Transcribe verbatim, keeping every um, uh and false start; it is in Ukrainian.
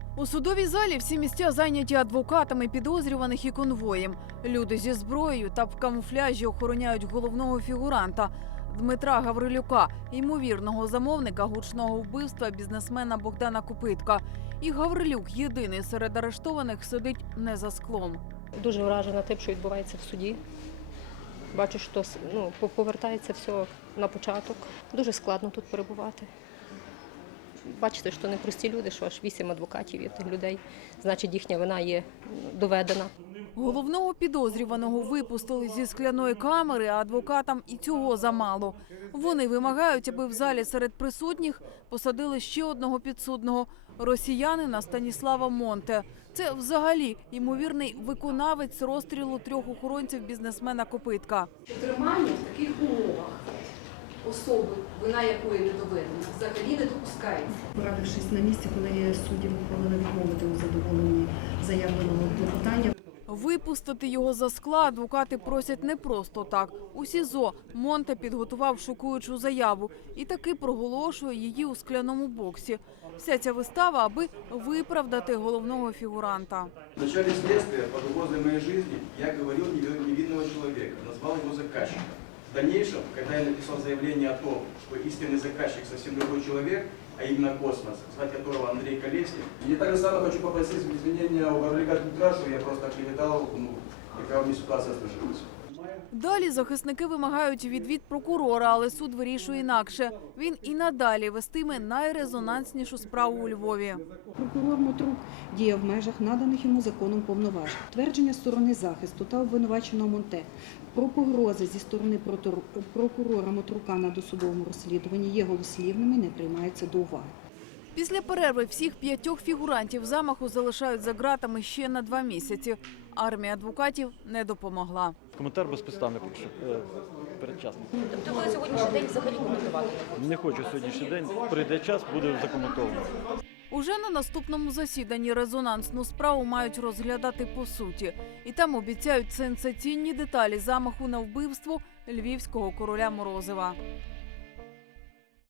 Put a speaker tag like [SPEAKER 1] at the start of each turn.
[SPEAKER 1] У судовій залі всі місця зайняті адвокатами підозрюваних і конвоєм. Люди зі зброєю та в камуфляжі охороняють головного фігуранта Дмитра Гаврилюка, ймовірного замовника гучного вбивства бізнесмена Богдана Копитка. І Гаврилюк єдиний серед арештованих сидить не за склом.
[SPEAKER 2] Дуже вражена тим, що відбувається в суді. Бачу, що ну, повертається все на початок. Дуже складно тут перебувати. Бачите, що не прості люди, що аж вісім адвокатів є тих людей. Значить, їхня вина є доведена.
[SPEAKER 1] Головного підозрюваного випустили зі скляної камери, а адвокатам і цього замало. Вони вимагають, аби в залі серед присутніх посадили ще одного підсудного – росіянина Станіслава Монте. Це взагалі ймовірний виконавець розстрілу трьох охоронців бізнесмена Копитка.
[SPEAKER 3] Тримання в таких умовах особи, вина якої не доведена, взагалі не допускається.
[SPEAKER 4] Порадившись на місці, коли судді ухвалили відмовити у задоволенні заявленого клопотання.
[SPEAKER 1] Випустити його за скла адвокати просять не просто так. У СІЗО Монте підготував шокуючу заяву і таки проголошує її у скляному боксі. Вся ця вистава, аби виправдати головного фігуранта.
[SPEAKER 5] В начале следствия под угрозой моей жизни я говорил невинного человека, назвал его заказчиком. В дальнейшем, когда я написал заявление о том, что истинный заказчик совсем другой человек, а именно Космос, звать которого Андрей Колесник. И так же самое хочу попросить извинения у Гаврилюка Дмитра, что я просто оклеветал, ну, какая у меня ситуация сложилась.
[SPEAKER 1] Далі захисники вимагають відвід прокурора, але суд вирішує інакше. Він і надалі вестиме найрезонанснішу справу у Львові.
[SPEAKER 4] Прокурор Мотрук діяв в межах наданих йому законом повноважень. Твердження сторони захисту та обвинуваченого Монте про погрози зі сторони прокурора Мотрука на досудовому розслідуванні є голослівними, не приймаються до уваги.
[SPEAKER 1] Після перерви всіх п'ятьох фігурантів замаху залишають за ґратами ще на два місяці. Армія адвокатів не допомогла.
[SPEAKER 6] Коментар безпідставний, поки що, передчасний.
[SPEAKER 2] Тобто ви сьогоднішній день взагалі коментувати не хочете?
[SPEAKER 6] Не хочу сьогоднішній день, прийде час, буде закоментовано.
[SPEAKER 1] Уже на наступному засіданні резонансну справу мають розглядати по суті. І там обіцяють сенсаційні деталі замаху на вбивство львівського короля Морозива.